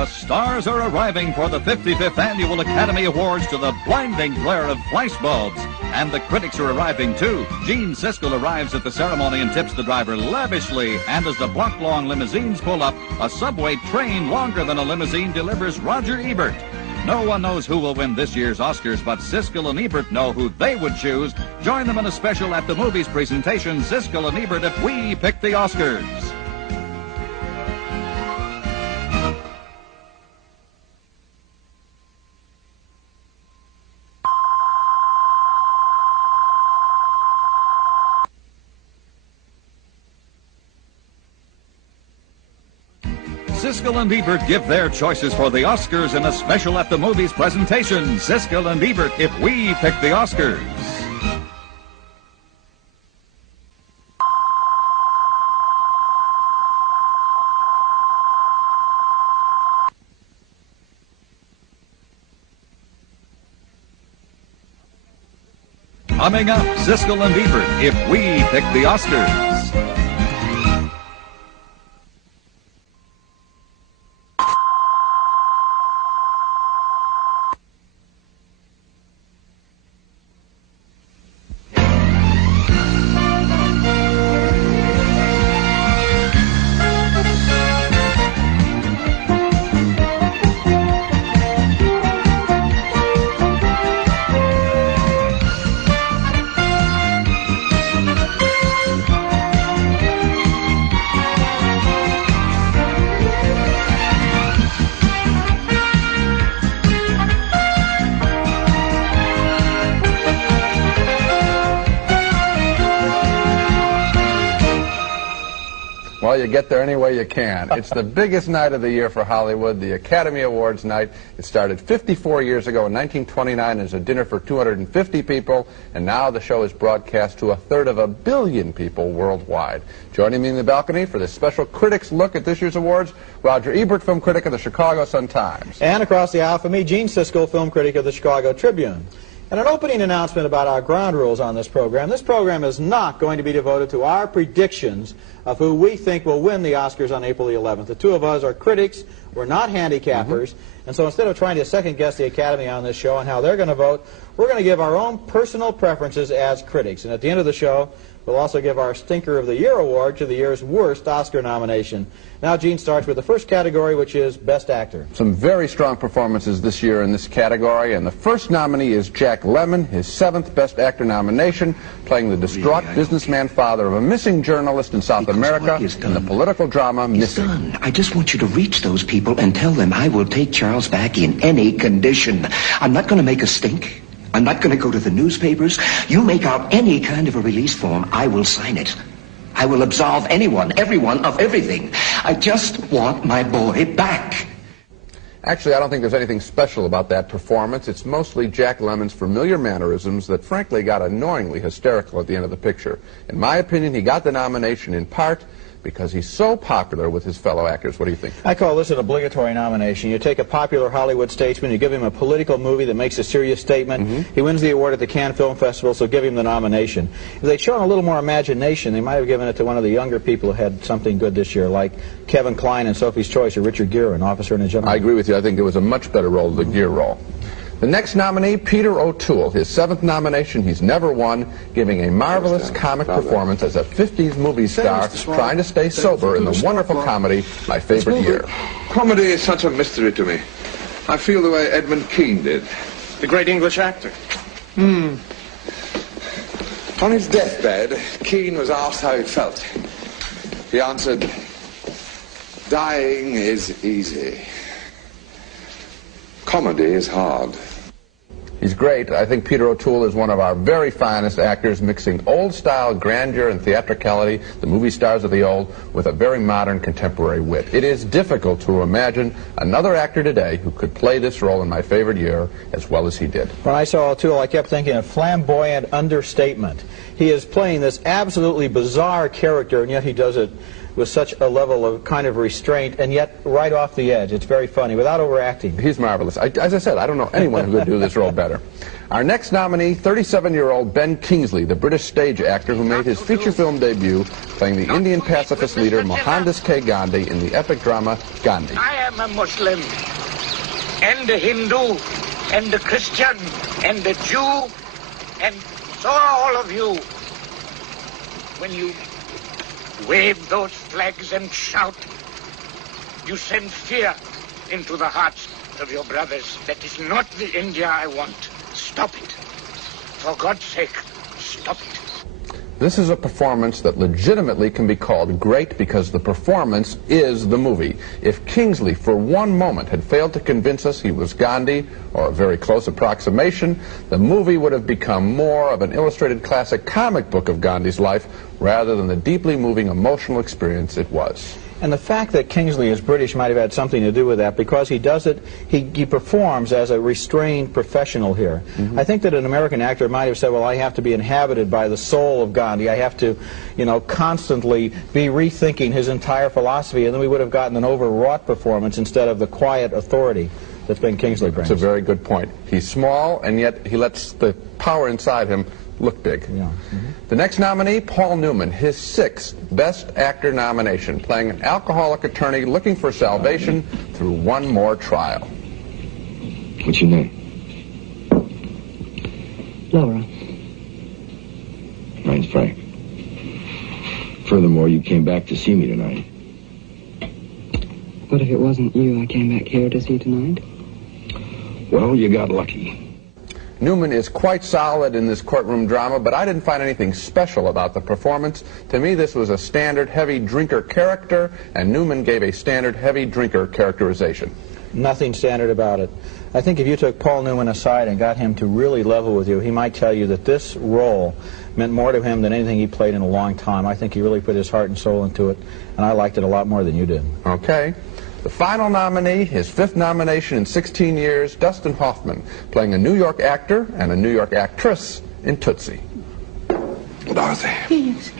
The stars are arriving for the 55th Annual Academy Awards to the blinding glare of flashbulbs. And the critics are arriving, too. Gene Siskel arrives at the ceremony and tips the driver lavishly. And as the block-long limousines pull up, a subway train longer than a limousine delivers Roger Ebert. No one knows who will win this year's Oscars, but Siskel and Ebert know who they would choose. Join them in a special At the Movies presentation, Siskel and Ebert, If We Pick the Oscars. Siskel and Ebert give their choices for the Oscars in a special At the Movies presentation. Siskel and Ebert, If We Pick the Oscars. Coming up, Siskel and Ebert, If We Pick the Oscars. Well, you get there any way you can. It's the biggest night of the year for Hollywood, the Academy Awards night. It started 54 years ago in 1929 as a dinner for 250 people, and now the show is broadcast to 1/3 billion people worldwide. Joining me in the balcony for this special critics look at this year's awards, Roger Ebert, film critic of the Chicago Sun-Times. And across the aisle from me, Gene Siskel, film critic of the Chicago Tribune. And an opening announcement about our ground rules on this program. This program is not going to be devoted to our predictions of who we think will win the Oscars on April the 11th. The two of us are critics. We're not handicappers. And so instead of trying to second-guess the Academy on this show and how they're going to vote, we're going to give our own personal preferences as critics. And at the end of the show, we'll also give our Stinker of the Year award to the year's worst Oscar nomination. Now, Gene starts with the first category, which is Best Actor. Some very strong performances this year in this category, and the first nominee is Jack Lemmon, his 7th Best Actor nomination, playing the distraught businessman father of a missing journalist in South America in the political drama Missing. Done. I just want you to reach those people and tell them I will take Charles back in any condition. I'm not going to make a stink. I'm not going to go to the newspapers. You make out any kind of a release form, I will sign it. I will absolve anyone, everyone, of everything. I just want my boy back. Actually, I don't think there's anything special about that performance. It's mostly Jack Lemmon's familiar mannerisms that frankly got annoyingly hysterical at the end of the picture. In my opinion, he got the nomination in part because he's so popular with his fellow actors. What do you think? I call this an obligatory nomination. You take a popular Hollywood statesman, you give him a political movie that makes a serious statement. He wins the award at the Cannes Film Festival, so give him the nomination. If they'd shown a little more imagination, they might have given it to one of the younger people who had something good this year, like Kevin Kline in Sophie's Choice or Richard Gere in Officer and a Gentleman. I agree with you. I think it was a much better role than the Gere role. The next nominee, Peter O'Toole, his 7th nomination. He's never won, giving a marvelous comic performance as a 50s movie star trying to stay sober in the wonderful comedy My Favorite Year. Comedy is such a mystery to me. I feel the way Edmund Kean did. The great English actor. On his deathbed, Kean was asked how he felt. He answered, "Dying is easy. Comedy is hard." He's great. I think Peter O'Toole is one of our very finest actors, mixing old-style grandeur and theatricality, the movie stars of the old, with a very modern contemporary wit. It is difficult to imagine another actor today who could play this role in My Favorite Year as well as he did. When I saw O'Toole, I kept thinking of flamboyant understatement. He is playing this absolutely bizarre character, and yet he does it with such a level of kind of restraint, and yet right off the edge. It's very funny, without overacting. He's marvelous. As I said, I don't know anyone who could do this role better. Our next nominee, 37-year-old Ben Kingsley, the British stage actor who made his feature film debut playing the Indian pacifist leader Mohandas K. Gandhi in the epic drama Gandhi. I am a Muslim, and a Hindu, and a Christian, and a Jew, and so are all of you. When you wave those flags and shout, you send fear into the hearts of your brothers. That is not the India I want. Stop it. For God's sake, stop it. This is a performance that legitimately can be called great because the performance is the movie. If Kingsley for one moment had failed to convince us he was Gandhi, or a very close approximation, the movie would have become more of an illustrated classic comic book of Gandhi's life rather than the deeply moving emotional experience it was. And the fact that Kingsley is British might have had something to do with that, because he does it, he performs as a restrained professional here. I think that an American actor might have said, well, I have to be inhabited by the soul of Gandhi. I have to, you know, constantly be rethinking his entire philosophy, and then we would have gotten an overwrought performance instead of the quiet authority that Ben Kingsley brings. That's a very good point. He's small, and yet he lets the power inside him look big. Yeah. The next nominee, Paul Newman, his 6th Best Actor nomination, playing an alcoholic attorney looking for salvation through one more trial. What's your name? Laura. Mine's Frank. Furthermore, you came back to see me tonight. What if it wasn't you I came back here to see tonight? Well, you got lucky. Newman is quite solid in this courtroom drama, but I didn't find anything special about the performance. To me, this was a standard heavy drinker character, and Newman gave a standard heavy drinker characterization. Nothing standard about it. I think if you took Paul Newman aside and got him to really level with you, he might tell you that this role meant more to him than anything he played in a long time. I think he really put his heart and soul into it, and I liked it a lot more than you did. Okay. The final nominee, his 5th nomination in 16 years, Dustin Hoffman, playing a New York actor and a New York actress in Tootsie. Dorothy, Yes.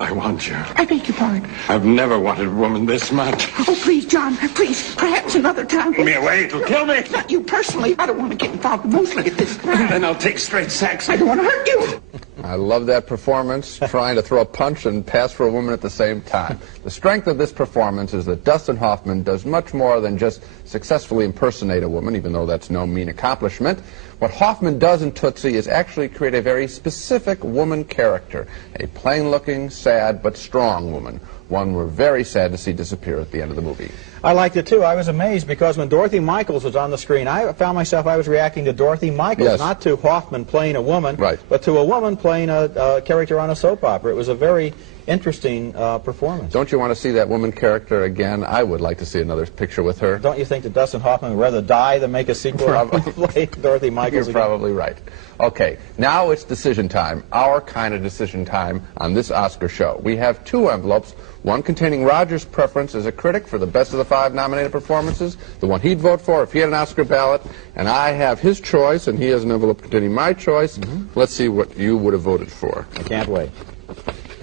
I want you. I beg your pardon. I've never wanted a woman this much. Oh, please, John, please. Perhaps another time. Put me away. It'll kill me. Not you personally. I don't want to get involved emotionally at this time. Then I'll take straight sex. I don't want to hurt you. I love that performance, trying to throw a punch and pass for a woman at the same time. The strength of this performance is that Dustin Hoffman does much more than just successfully impersonate a woman, even though that's no mean accomplishment. What Hoffman does in Tootsie is actually create a very specific woman character, a plain-looking, sad, but strong woman, one we're very sad to see disappear at the end of the movie. I liked it too. I was amazed because when Dorothy Michaels was on the screen, I found myself, I was reacting to Dorothy Michaels, Yes. not to Hoffman playing a woman, Right. but to a woman playing a character on a soap opera. It was a very interesting performance. Don't you want to see that woman character again? I would like to see another picture with her. Don't you think that Dustin Hoffman would rather die than make a sequel and play Dorothy Michaels You're again? probably right. Okay, now it's decision time, our kind of decision time on this Oscar show. We have 2 envelopes, one containing Roger's preference as a critic for the best of the 5 nominated performances, the one he'd vote for if he had an Oscar ballot, and I have his choice, and he has an envelope containing my choice. Let's see what you would have voted for. I can't wait.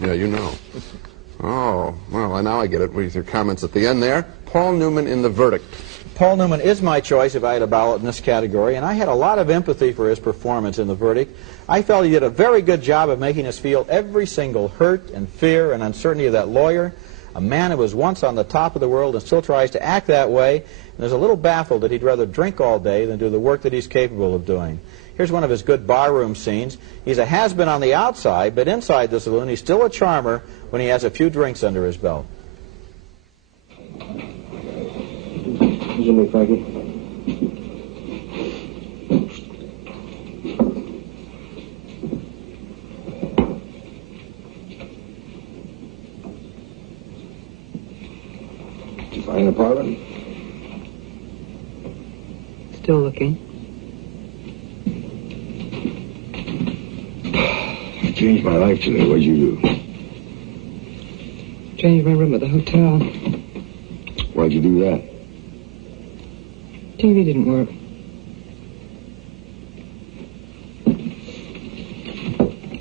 Yeah, you know. Oh, well, now I get it with your comments at the end there. Paul Newman in The Verdict. Paul Newman is my choice if I had a ballot in this category, and I had a lot of empathy for his performance in The Verdict. I felt he did a very good job of making us feel every single hurt and fear and uncertainty of that lawyer, a man who was once on the top of the world and still tries to act that way, and is a little baffled that he'd rather drink all day than do the work that he's capable of doing. Here's one of his good barroom scenes. He's a has-been on the outside, but inside the saloon he's still a charmer when he has a few drinks under his belt. Give me, Frankie. Did you find an apartment? Still looking. You changed my life today. What'd you do? Changed my room at the hotel. Why'd you do that? TV didn't work.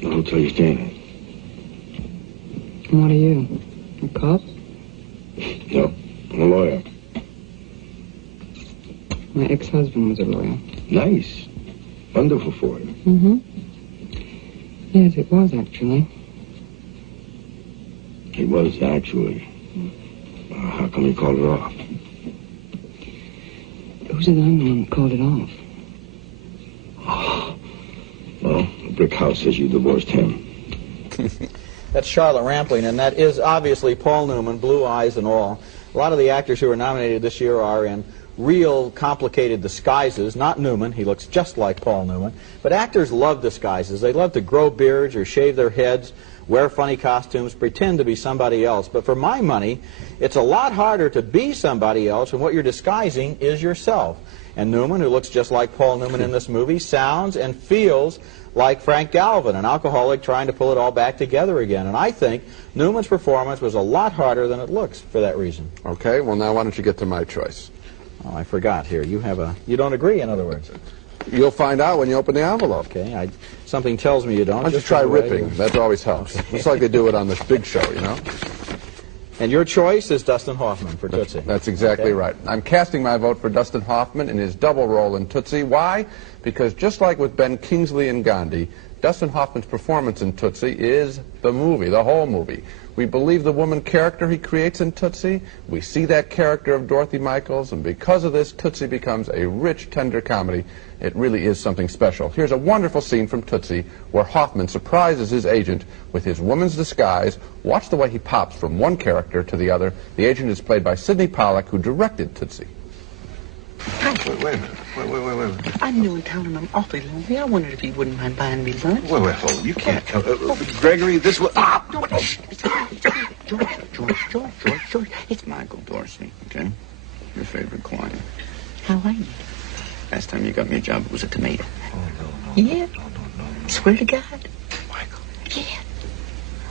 The hotel you're staying And what are you? at. A cop? No, I'm a lawyer. My ex-husband was a lawyer. Nice. Wonderful for you. Mm-hmm. Yes, it was, actually. It was actually. How come you called it off? Who said I'm the one that called it off? Oh. Well, the brick house says you divorced him. That's Charlotte Rampling, and that is obviously Paul Newman, blue eyes and all. A lot of the actors who are nominated this year are in real complicated disguises. Not Newman, he looks just like Paul Newman. But actors love disguises. They love to grow beards or shave their heads, wear funny costumes, pretend to be somebody else. But for my money, it's a lot harder to be somebody else when what you're disguising is yourself. And Newman, who looks just like Paul Newman in this movie, sounds and feels like Frank Galvin, an alcoholic trying to pull it all back together again. And I think Newman's performance was a lot harder than it looks for that reason. Okay, well now why don't you get to my choice? Oh, I forgot here. You don't agree, in other words. You'll find out when you open the envelope. Okay, something tells me you don't. Why don't you try ripping? That always helps. It's like they do it on this big show, you know? And your choice is Dustin Hoffman for Tootsie. That's exactly right. I'm casting my vote for Dustin Hoffman in his double role in Tootsie. Why? Because just like with Ben Kingsley and Gandhi, Dustin Hoffman's performance in Tootsie is the movie, the whole movie. We believe the woman character he creates in Tootsie. We see that character of Dorothy Michaels, and because of this, Tootsie becomes a rich, tender comedy. It really is something special. Here's a wonderful scene from Tootsie where Hoffman surprises his agent with his woman's disguise. Watch the way he pops from one character to the other. The agent is played by Sidney Pollack, who directed Tootsie. Wait a minute. Wait. I'm new in town and I'm awfully lonely. I wondered if you wouldn't mind buying me lunch. Wait, hold on. You can't. Gregory, this was... Ah! George. It's Michael Dorsey, okay? Your favorite client. How are you? Last time you got me a job, it was a tomato. Oh, no. Yeah? No. Swear to God? Michael. Yeah.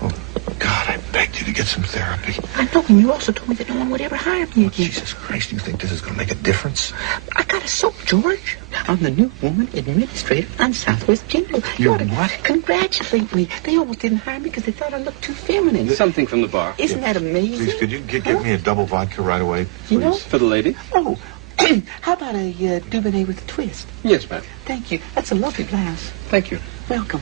Oh, God, I begged you to get some therapy. I know, and you also told me that no one would ever hire me again. Jesus Christ, you think this is going to make a difference? I got a soap, George. I'm the new woman administrator on Southwest General. You're You ought to what? Congratulate me. They almost didn't hire me because they thought I looked too feminine. Something from the bar. Isn't that amazing? Please, could you give me a double vodka right away, please? You know? For the lady? Oh, how about a Dubonnet with a twist? Yes, ma'am. Thank you. That's a lovely glass. Thank you. Welcome.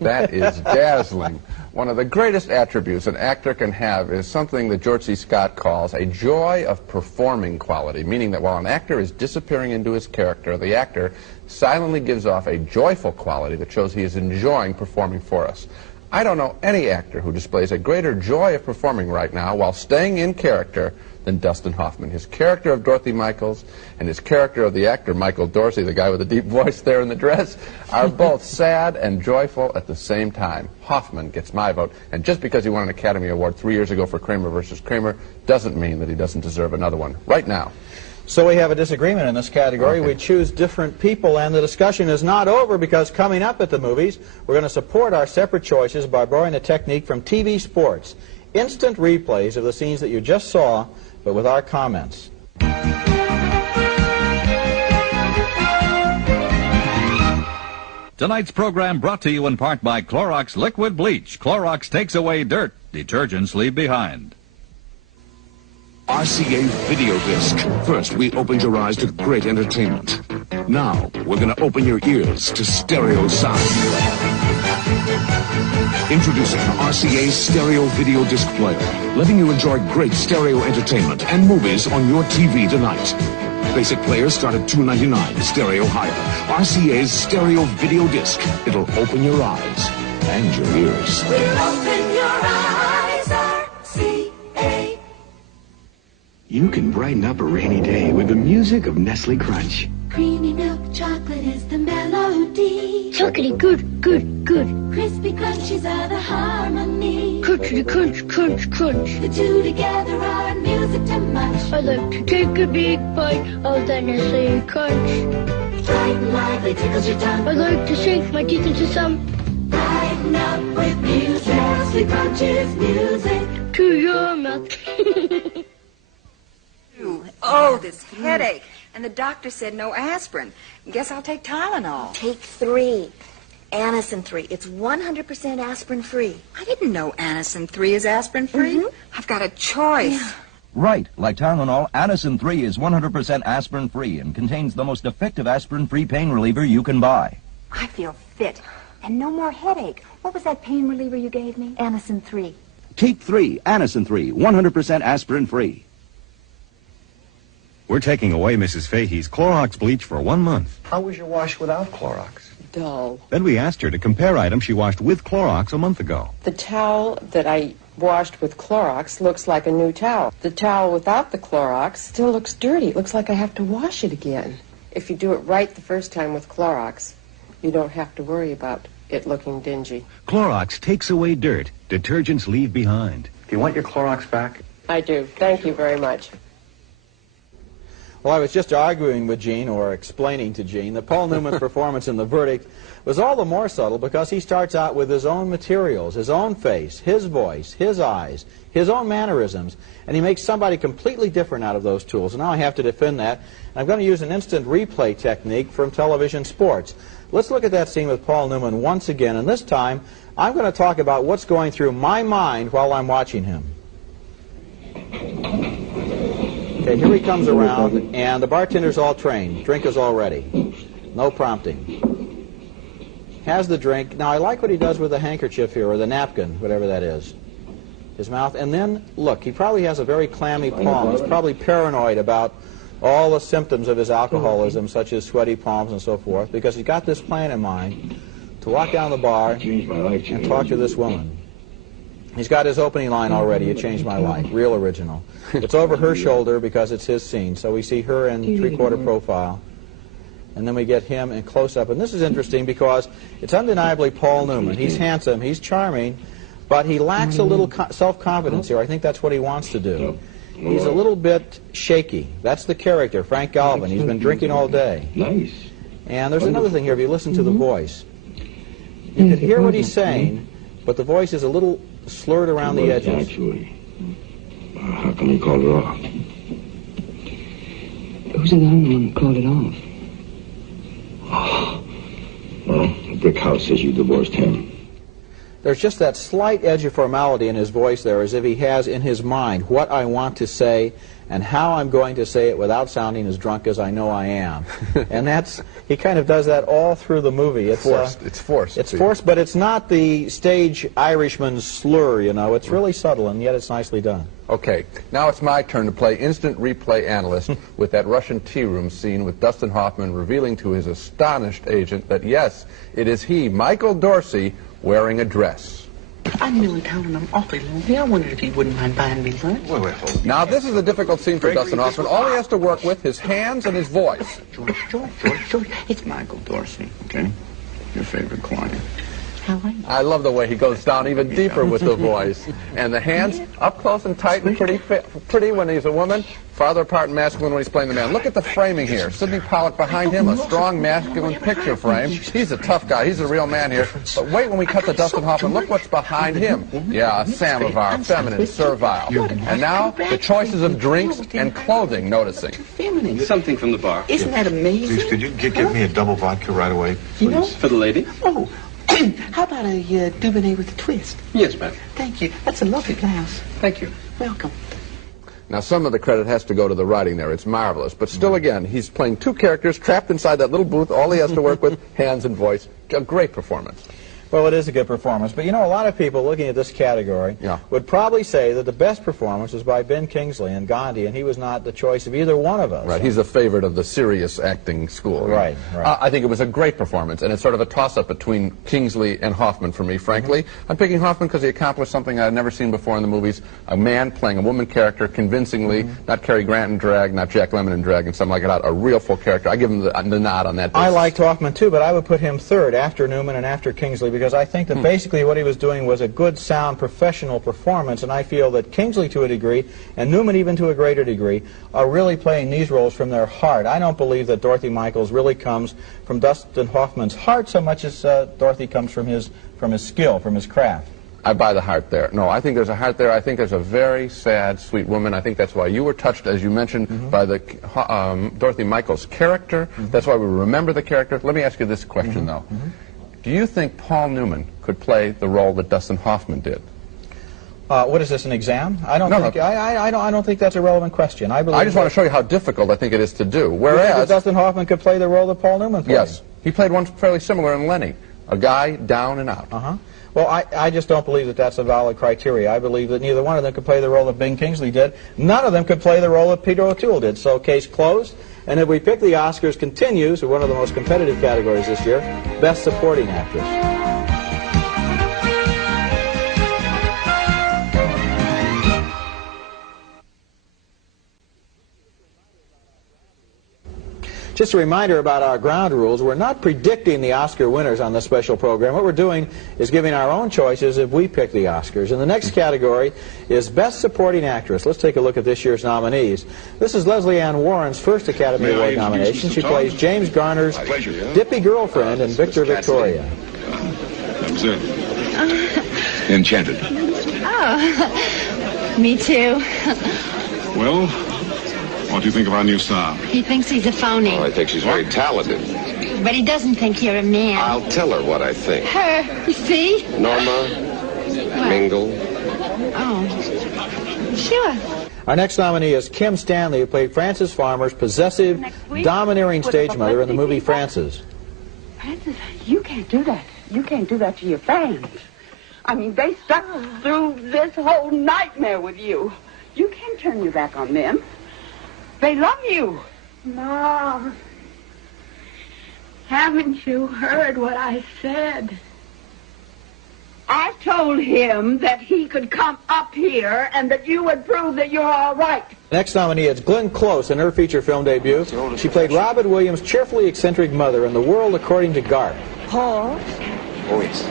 That is dazzling. One of the greatest attributes an actor can have is something that George C. Scott calls a joy of performing quality, meaning that while an actor is disappearing into his character, the actor silently gives off a joyful quality that shows he is enjoying performing for us. I don't know any actor who displays a greater joy of performing right now while staying in character than Dustin Hoffman. His character of Dorothy Michaels and his character of the actor Michael Dorsey, the guy with the deep voice there in the dress, are both sad and joyful at the same time. Hoffman gets my vote, and just because he won an Academy Award 3 years ago for Kramer versus Kramer doesn't mean that he doesn't deserve another one right now. So we have a disagreement in this category. Okay. We choose different people, and the discussion is not over because coming up at the movies, we're going to support our separate choices by borrowing a technique from TV sports. Instant replays of the scenes that you just saw, but with our comments. Tonight's program brought to you in part by Clorox Liquid Bleach. Clorox takes away dirt detergents leave behind. RCA Video Disc. First, we opened your eyes to great entertainment. Now, we're going to open your ears to stereo sound. Introducing RCA's Stereo Video Disc Player, letting you enjoy great stereo entertainment and movies on your TV tonight. Basic players start at $2.99, stereo higher. RCA's Stereo Video Disc. It'll open your eyes and your ears. We'll open your eyes, RCA. You can brighten up a rainy day with the music of Nestle Crunch. Creamy milk chocolate is the melody. Chocolatey good, good, good. Crispy crunchies are the harmony. Crunchity crunch, crunch, crunch. The two together are music to much. I like to take a big bite of that Nestle Crunch. Bright and lively tickles your tongue. I like to sink my teeth into some. Brighten up with music. Nestle Crunch is music to your mouth. Oh, this headache. And the doctor said no aspirin. Guess I'll take Tylenol. Take 3. Anacin 3. It's 100% aspirin-free. I didn't know Anacin 3 is aspirin-free. I've got a choice. Yeah. Right. Like Tylenol, Anacin 3 is 100% aspirin-free and contains the most effective aspirin-free pain reliever you can buy. I feel fit. And no more headache. What was that pain reliever you gave me? Anacin 3. Take 3, Anacin 3, 100% aspirin-free. We're taking away Mrs. Fahey's Clorox bleach for 1 month. How was your wash without Clorox? Dull. Then we asked her to compare items she washed with Clorox a month ago. The towel that I washed with Clorox looks like a new towel. The towel without the Clorox still looks dirty. It looks like I have to wash it again. If you do it right the first time with Clorox, you don't have to worry about it looking dingy. Clorox takes away dirt detergents leave behind. Do you want your Clorox back? I do. Thank you very much. Well, I was just arguing with Gene, or explaining to Gene, that Paul Newman's performance in The Verdict was all the more subtle because he starts out with his own materials, his own face, his voice, his eyes, his own mannerisms, and he makes somebody completely different out of those tools. And now I have to defend that. And I'm going to use an instant replay technique from television sports. Let's look at that scene with Paul Newman once again, and this time I'm going to talk about what's going through my mind while I'm watching him. Okay, here he comes around, and the bartender's all trained. Drink is all ready. No prompting. Has the drink. Now, I like what he does with the handkerchief here, or the napkin, whatever that is. His mouth. And then, look, he probably has a very clammy palm. He's probably paranoid about all the symptoms of his alcoholism, such as sweaty palms and so forth, because he's got this plan in mind to walk down the bar and talk to this woman. He's got his opening line already, "It changed my life," real original. It's over her shoulder because it's his scene, so we see her in three-quarter profile, and then we get him in close-up. And this is interesting because it's undeniably Paul Newman. He's handsome, he's charming, but he lacks a little self-confidence here. I think that's what he wants to do. He's a little bit shaky. That's the character, Frank Galvin. He's been drinking all day. Nice. And there's another thing here. If you listen to the voice, you can hear what he's saying, but the voice is a little slurred around the edges. Actually, how come you called it off? Who's the one who called it off? Oh, well, the brick house says you divorced him. There's just that slight edge of formality in his voice there, as if he has in his mind what I want to say and how I'm going to say it without sounding as drunk as I know I am. And that's, he kind of does that all through the movie. It's forced. It's forced. It's forced, but it's not the stage Irishman slur, you know. It's really subtle, and yet it's nicely done. Okay, now it's my turn to play instant replay analyst with that Russian tea room scene with Dustin Hoffman revealing to his astonished agent that, yes, it is he, Michael Dorsey, wearing a dress. I'm really counting him awfully lonely. I wondered if he wouldn't mind buying me lunch. Wait, hold on. Now, this is a difficult scene for Dustin Hoffman. All he has to work with, his hands and his voice. George, it's Michael Dorsey, okay? Your favorite client. How are you? I love the way he goes down even deeper with the voice. And the hands, up close and tight and pretty when he's a woman, farther apart and masculine when he's playing the man. Look at the framing here. Sidney Pollack behind him, a strong masculine picture frame. He's a tough guy. He's a real man here. But wait when we cut to Dustin Hoffman. Look what's behind him. Yeah, a samovar, feminine, servile. And now, the choices of drinks and clothing, noticing. Feminine. Something from the bar. Isn't that amazing? Please, could you give me a double vodka right away, please? You know? For the lady? Oh, how about a Dubonnet with a twist? Yes, ma'am. Thank you. That's a lovely glass. Thank you. Welcome. Now, some of the credit has to go to the writing there. It's marvelous. But still, again, he's playing two characters trapped inside that little booth. All he has to work with, hands and voice. A great performance. Well, it is a good performance. But, you know, a lot of people looking at this category would probably say that the best performance was by Ben Kingsley in Gandhi, and he was not the choice of either one of us. Right. He's a favorite of the serious acting school. Right. I think it was a great performance, and it's sort of a toss-up between Kingsley and Hoffman for me, frankly. I'm picking Hoffman because he accomplished something I'd never seen before in the movies. A man playing a woman character convincingly, not Cary Grant in drag, not Jack Lemmon in drag, and something like that. A real full character. I give him the nod on that basis. I liked Hoffman, too, but I would put him third after Newman and after Kingsley, because I think that basically what he was doing was a good, sound, professional performance, and I feel that Kingsley to a degree, and Newman even to a greater degree, are really playing these roles from their heart. I don't believe that Dorothy Michaels really comes from Dustin Hoffman's heart so much as Dorothy comes from his skill, from his craft. I buy the heart there. No, I think there's a heart there. I think there's a very sad, sweet woman. I think that's why you were touched, as you mentioned, by the Dorothy Michaels character. That's why we remember the character. Let me ask you this question, though. Do you think Paul Newman could play the role that Dustin Hoffman did? What is this, an exam? I don't think. I don't think that's a relevant question. I just want to show you how difficult I think it is to do. Whereas Dustin Hoffman could play the role that Paul Newman played. Yes, he played one fairly similar in Lenny, a guy down and out. Well, I just don't believe that that's a valid criteria. I believe that neither one of them could play the role that Bing Kingsley did. None of them could play the role that Peter O'Toole did. So case closed. And if we pick the Oscars, continues to one of the most competitive categories this year, Best Supporting Actress. Just a reminder about our ground rules. We're not predicting the Oscar winners on this special program. What we're doing is giving our own choices if we pick the Oscars. And the next category is Best Supporting Actress. Let's take a look at this year's nominees. This is Leslie Ann Warren's first Academy Award nomination. She plays James Garner's dippy girlfriend in Victor Victoria. That was it. Enchanted. Oh, me too. Well, what do you think of our new star? He thinks he's a phony. Oh, I think she's very talented. But he doesn't think you're a man. I'll tell her what I think. Her, you see? Norma, Mingle. Oh, sure. Our next nominee is Kim Stanley, who played Frances Farmer's possessive, domineering stage mother in the movie Frances. Frances, you can't do that. You can't do that to your fans. I mean, they stuck through this whole nightmare with you. You can't turn your back on them. They love you. Mom, haven't you heard what I said? I told him that he could come up here and that you would prove that you're all right. Next nominee is Glenn Close in her feature film debut. She played Robin Williams' cheerfully eccentric mother in The World According to Garth. Paul? Oh, yes.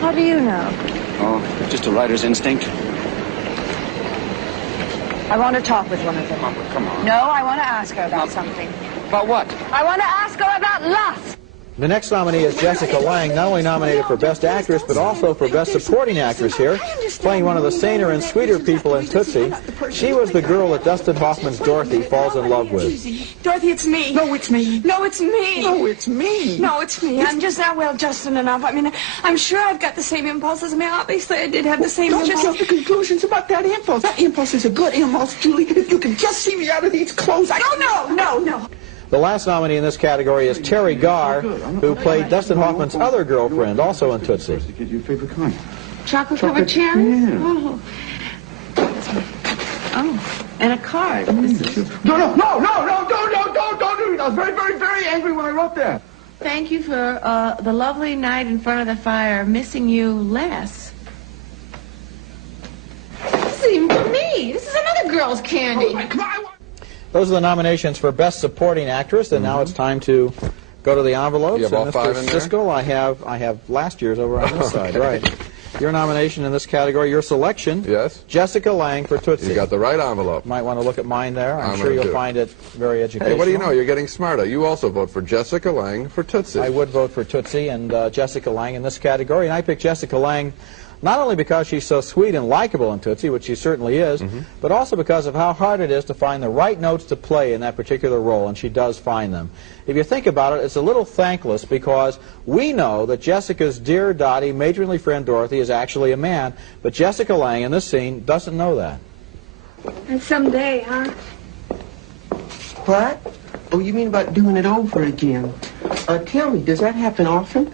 How do you know? Oh, just a writer's instinct. I want to talk with one of them. Come on. No, I want to ask her about something. About what? I want to ask her about lust. The next nominee is Jessica Lange, not only nominated for Best Actress, but also for Best Supporting Actress here, playing one of the saner and sweeter people in Tootsie. She was the girl that Dustin Hoffman's Dorothy falls in love with. Dorothy, it's me. No, it's me. No, it's me. No, it's me. No, it's me. I'm just not well adjusted enough. I mean, I'm sure I've got the same impulses. I mean, obviously I did have the same Don't jump to conclusions about that impulse. That impulse is a good impulse, Julie. If you can just see me out of these clothes, No. The last nominee in this category is Terry Garr, who played Dustin Hoffman's other girlfriend, also in Tootsie. Get your favorite kind. Chocolate-covered cherry? Yeah. Oh. Oh, and a card. No, don't do it. I was very, very, very angry when I wrote that. Thank you for the lovely night in front of the fire, missing you less. This isn't even for me. This is another girl's candy. Oh, come on. Those are the nominations for Best Supporting Actress, and now it's time to go to the envelopes. You have all and five Mr. in there? Siskel, I have last year's over on this side, right. Your nomination in this category, your selection, yes, Jessica Lange for Tootsie. You got the right envelope. Might want to look at mine there. I'm sure gonna you'll find it very educational. Hey, what do you know? You're getting smarter. You also vote for Jessica Lange for Tootsie. I would vote for Tootsie and Jessica Lange in this category, and I picked Jessica Lange not only because she's so sweet and likable in Tootsie, which she certainly is, but also because of how hard it is to find the right notes to play in that particular role, and she does find them. If you think about it, it's a little thankless because we know that Jessica's dear, dotty, matronly friend Dorothy is actually a man, but Jessica Lange in this scene doesn't know that. And someday, huh? What? Oh, you mean about doing it over again? Tell me, does that happen often?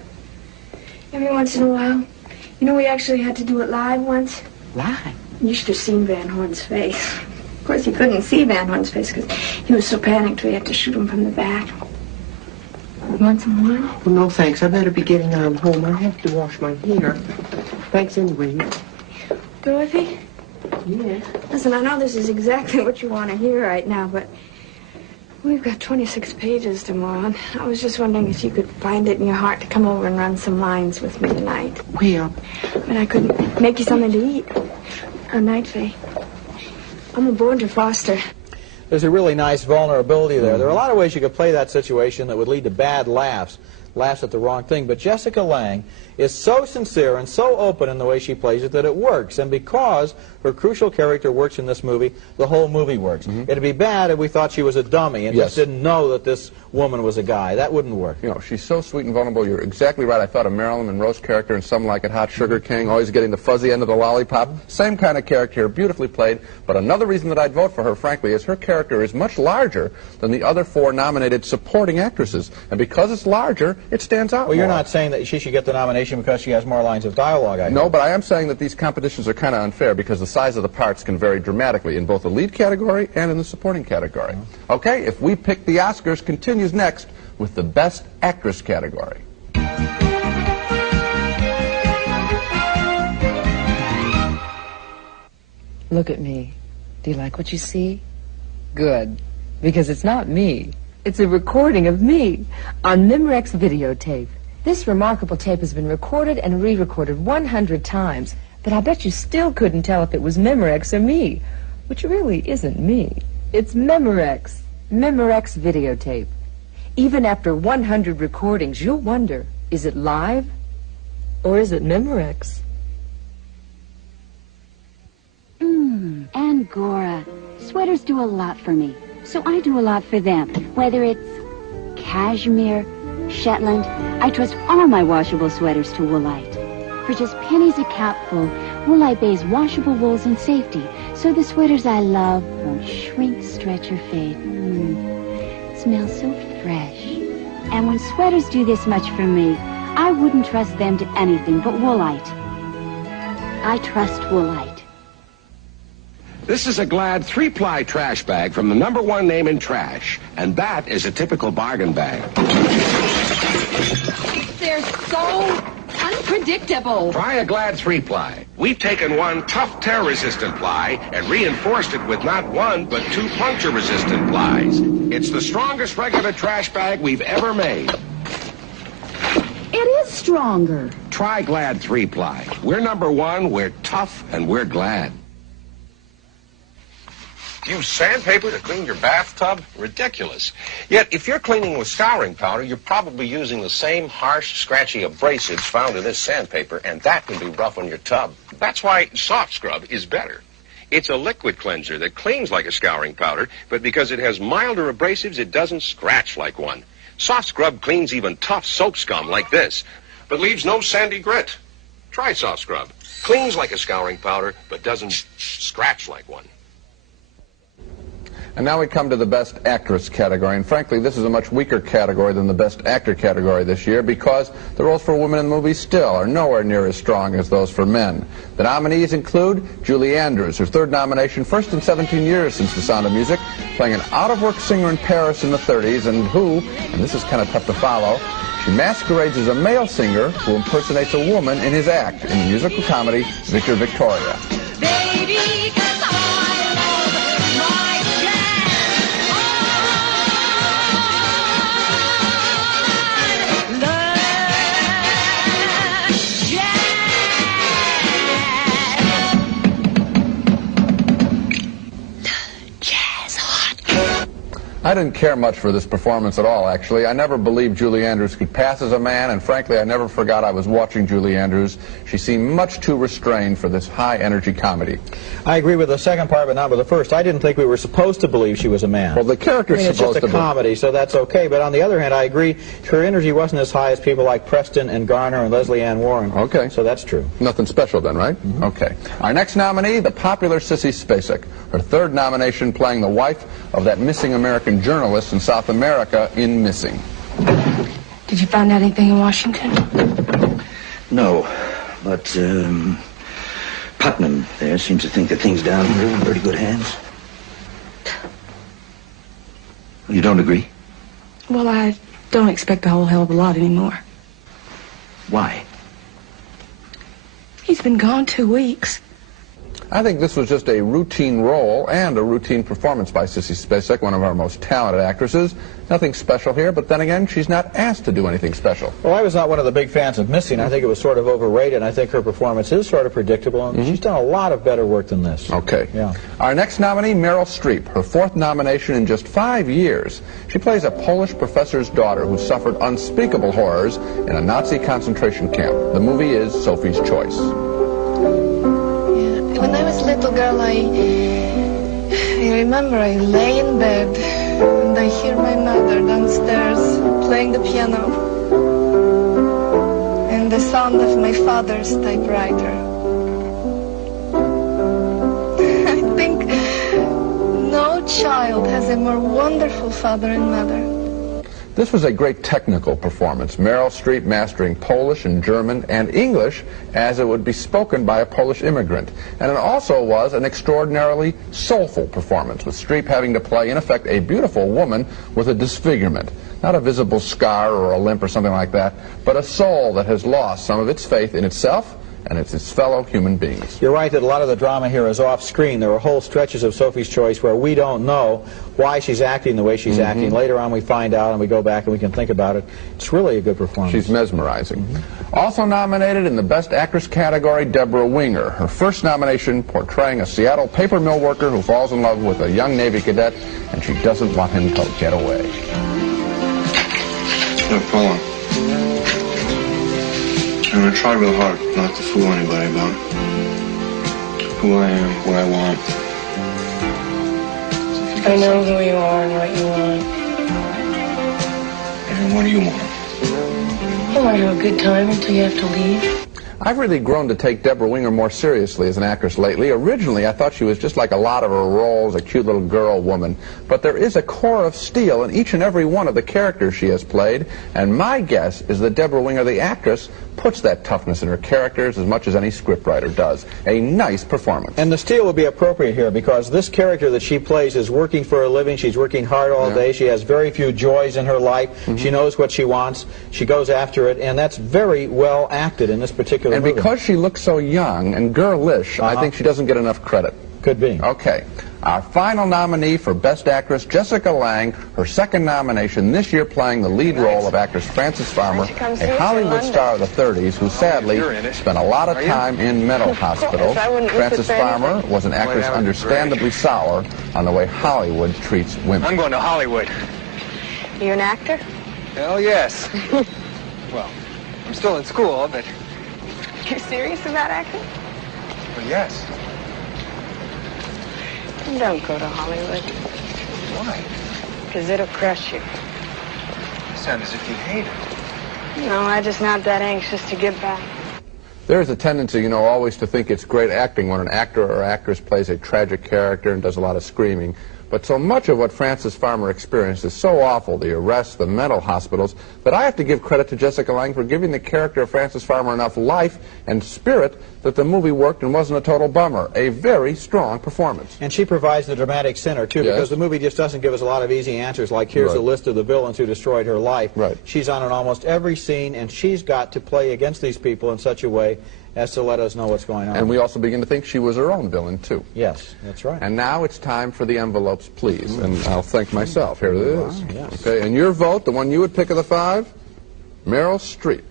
Every once in a while. You know, we actually had to do it live once. Live? You should have seen Van Horn's face. Of course, you couldn't see Van Horn's face because he was so panicked we had to shoot him from the back. You want some wine? Well, no, thanks. I better be getting on home. I have to wash my hair. Thanks anyway. Dorothy? Yes? Listen, I know this is exactly what you want to hear right now, but we've got 26 pages tomorrow, and I was just wondering if you could find it in your heart to come over and run some lines with me tonight. Well? But I couldn't make you something to eat. A night, Faye. I'm a born to foster. There's a really nice vulnerability there. There are a lot of ways you could play that situation that would lead to bad laughs. laughs at the wrong thing. But Jessica Lange is so sincere and so open in the way she plays it that it works. And because her crucial character works in this movie, the whole movie works. It'd be bad if we thought she was a dummy and just didn't know that this woman was a guy. That wouldn't work. You know, she's so sweet and vulnerable. You're exactly right. I thought of Marilyn Monroe's character in Some Like It Hot, Sugar King, always getting the fuzzy end of the lollipop. Same kind of character here, beautifully played. But another reason that I'd vote for her, frankly, is her character is much larger than the other 4 nominated supporting actresses. And because it's larger, it stands out Well, you're more. not saying that she should get the nomination because she has more lines of dialogue, No, but I am saying that these competitions are kind of unfair because the size of the parts can vary dramatically in both the lead category and in the supporting category. Okay, If We Pick the Oscars continues next with the Best Actress category. Look at me. Do you like what you see? Good. Because it's not me. It's a recording of me on Memorex videotape. This remarkable tape has been recorded and re-recorded 100 times, but I bet you still couldn't tell if it was Memorex or me, which really isn't me. It's Memorex. Memorex videotape. Even after 100 recordings, you'll wonder, is it live or is it Memorex? Angora. Sweaters do a lot for me, so I do a lot for them. Whether it's cashmere, Shetland, I trust all my washable sweaters to Woolite. For just pennies a capful, Woolite bays washable wools in safety, so the sweaters I love won't shrink, stretch, or fade. Smells so fresh. And when sweaters do this much for me, I wouldn't trust them to anything but Woolite. I trust Woolite. This is a Glad 3-ply trash bag from the #1 name in trash, and that is a typical bargain bag. They're so unpredictable. Try a Glad 3-ply. We've taken one tough tear-resistant ply and reinforced it with not 1 but 2 puncture-resistant plies. It's the strongest regular trash bag we've ever made. It is stronger. Try Glad 3-ply. We're #1, we're tough, and we're glad. Use sandpaper to clean your bathtub? Ridiculous. Yet, if you're cleaning with scouring powder, you're probably using the same harsh, scratchy abrasives found in this sandpaper, and that can do rough on your tub. That's why Soft Scrub is better. It's a liquid cleanser that cleans like a scouring powder, but because it has milder abrasives, it doesn't scratch like one. Soft Scrub cleans even tough soap scum like this, but leaves no sandy grit. Try Soft Scrub. Cleans like a scouring powder, but doesn't scratch like one. And now we come to the Best Actress category, and frankly, this is a much weaker category than the Best Actor category this year because the roles for women in movies still are nowhere near as strong as those for men. The nominees include Julie Andrews, her 3rd nomination, first in 17 years since The Sound of Music, playing an out-of-work singer in Paris in the 30s, and who, and this is kind of tough to follow, she masquerades as a male singer who impersonates a woman in his act in the musical comedy Victor Victoria. Baby, I didn't care much for this performance at all, actually. I never believed Julie Andrews could pass as a man, and frankly, I never forgot I was watching Julie Andrews. She seemed much too restrained for this high-energy comedy. I agree with the second part, but not with the first. I didn't think we were supposed to believe she was a man. Well, the character's it's supposed just a comedy, so that's okay. But on the other hand, I agree, her energy wasn't as high as people like Preston and Garner and Leslie Ann Warren. Okay. So that's true. Nothing special then, right? Okay. Our next nominee, the popular Sissy Spacek. Her 3rd nomination, playing the wife of that missing American journalist in South America in Missing. Did you find out anything in Washington? No, but Putnam there seems to think that things down here are in pretty good hands. You don't agree? Well, I don't expect a whole hell of a lot anymore. Why? He's been gone 2 weeks. I think this was just a routine role and a routine performance by Sissy Spacek, one of our most talented actresses. Nothing special here, but then again, she's not asked to do anything special. Well, I was not one of the big fans of Missing. I think it was sort of overrated. I think her performance is sort of predictable, and she's done a lot of better work than this. Okay. Yeah. Our next nominee, Meryl Streep, her 4th nomination in just 5 years. She plays a Polish professor's daughter who suffered unspeakable horrors in a Nazi concentration camp. The movie is Sophie's Choice. When I was a little girl, I remember I lay in bed and I hear my mother downstairs playing the piano and the sound of my father's typewriter. I think no child has a more wonderful father and mother. This was a great technical performance. Meryl Streep mastering Polish and German and English as it would be spoken by a Polish immigrant. And it also was an extraordinarily soulful performance, with Streep having to play, in effect, a beautiful woman with a disfigurement. Not a visible scar or a limp or something like that, but a soul that has lost some of its faith in itself and it's its fellow human beings. You're right that a lot of the drama here is off screen. There are whole stretches of Sophie's Choice where we don't know why she's acting the way she's acting. Later on we find out and we go back and we can think about it. It's really a good performance. She's mesmerizing. Also nominated in the Best Actress category, Deborah Winger. Her first nomination portraying a Seattle paper mill worker who falls in love with a young Navy cadet and she doesn't want him to get away. No problem. I'm going to try real hard not to fool anybody about who I am, what I want. I know who you are and what you want. And what do you want? I want to have a good time until you have to leave. I've really grown to take Deborah Winger more seriously as an actress lately. Originally, I thought she was just like a lot of her roles, a cute little girl woman. But there is a core of steel in each and every one of the characters she has played. And my guess is that Deborah Winger, the actress, puts that toughness in her characters as much as any scriptwriter does. A nice performance. And the steel would be appropriate here because this character that she plays is working for a living. She's working hard all day. She has very few joys in her life. She knows what she wants. She goes after it. And that's very well acted in this particular movie. And because she looks so young and girlish, I think she doesn't get enough credit. Could be. Okay. Our final nominee for Best Actress, Jessica Lange, her second nomination this year, playing the lead role of actress Frances Farmer, a Hollywood star of the 30s who sadly spent a lot of time in mental hospitals. Frances Farmer was an actress understandably sour on the way Hollywood treats women. I'm going to Hollywood. You an actor? Hell yes. Well, I'm still in school, but... You're serious about acting? Well, yes. Don't go to Hollywood. Why? Because it'll crush you. You sound as if you hate it. No, I'm just not that anxious to get back. There's a tendency, you know, always to think it's great acting when an actor or actress plays a tragic character and does a lot of screaming. But so much of what Frances Farmer experienced is so awful, the arrests, the mental hospitals, that I have to give credit to Jessica Lange for giving the character of Frances Farmer enough life and spirit that the movie worked and wasn't a total bummer. A very strong performance. And she provides the dramatic center, too, because the movie just doesn't give us a lot of easy answers, like here's a list of the villains who destroyed her life. She's on in almost every scene, and she's got to play against these people in such a way as to let us know what's going on. And we also begin to think she was her own villain, too. Yes, that's right. And now it's time for the envelopes, please. And I'll thank myself. Here it is. Okay, and your vote, the one you would pick of the 5, Meryl Streep.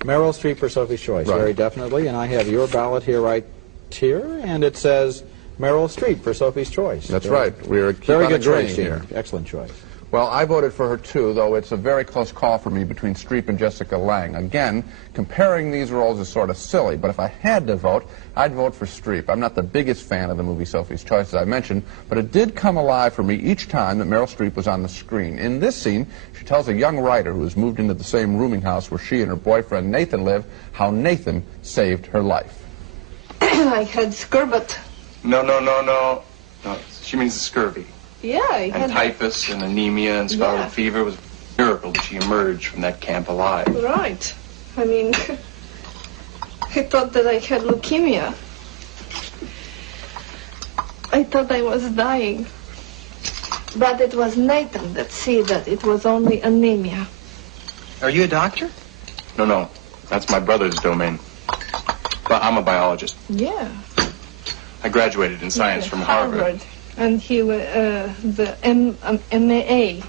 Meryl Streep for Sophie's Choice, very definitely. And I have your ballot here, right here, and it says Meryl Streep for Sophie's Choice. That's right. We're very good choice here. Excellent choice. Well, I voted for her, too, though it's a very close call for me between Streep and Jessica Lange. Again, comparing these roles is sort of silly, but if I had to vote, I'd vote for Streep. I'm not the biggest fan of the movie Sophie's Choice, as I mentioned, but it did come alive for me each time that Meryl Streep was on the screen. In this scene, she tells a young writer who has moved into the same rooming house where she and her boyfriend Nathan live how Nathan saved her life. I had scurbut. No. She means the scurvy. Yeah, I had... And typhus and anemia and scarlet fever. It was a miracle that she emerged from that camp alive. Right. I mean, I thought that I had leukemia. I thought I was dying. But it was Nathan that said that it was only anemia. Are you a doctor? No. That's my brother's domain. But I'm a biologist. Yeah. I graduated in science from Harvard. And he was the MA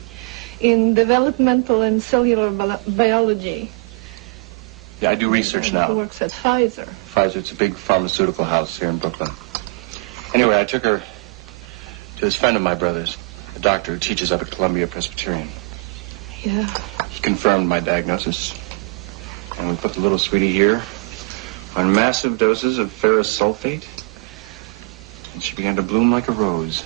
in developmental and cellular biology. Yeah, I do research now. He works at Pfizer. Pfizer, it's a big pharmaceutical house here in Brooklyn. Anyway, I took her to this friend of my brother's, a doctor who teaches up at Columbia Presbyterian. Yeah. He confirmed my diagnosis. And we put the little sweetie here on massive doses of ferrous sulfate. And she began to bloom like a rose.